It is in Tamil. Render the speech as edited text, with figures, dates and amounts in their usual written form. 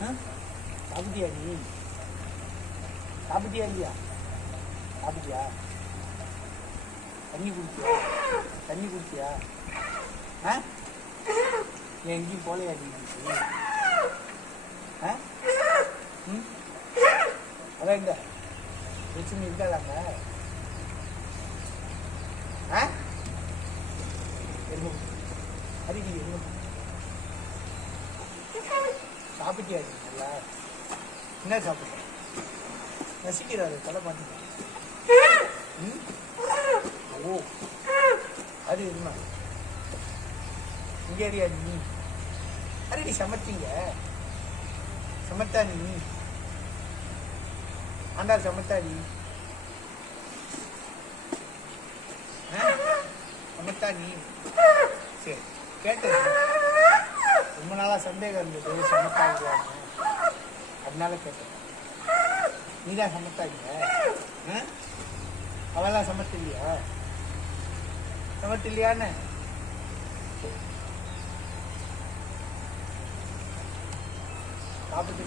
சாப்பிட்டியா நீ? சாப்பிட்டியா இல்லையா? சாப்பிட்டியா? தண்ணி குடிச்சியா? தண்ணி குடிச்சியா? நீ எங்கேயும் போலையா நீ? அதான் இந்த பிரச்சனை இருக்காதாங்க? அடிக்கடி சாப்பிட்டியா நல்லா? என்ன சாப்பிட்ட? நசிக்கிறாரு தலை பார்த்து. ஓ அது என்ன இங்கே அறியா நீ? அடி சமைச்சிங்க சமத்தா நீ? ஆண்டா சமத்தா நீ? சமத்தா நீ? சரி கேட்டேன். ரொம்ப நாளாக சந்தேகம் இருந்தது சமத்தா இல்லையான்னு, அதனால கேட்டேன். நீ தான் சமத்தாங்க? அவெல்லாம் சமத்து இல்லையா? சமத்து இல்லையான்னு சாப்பிட்டு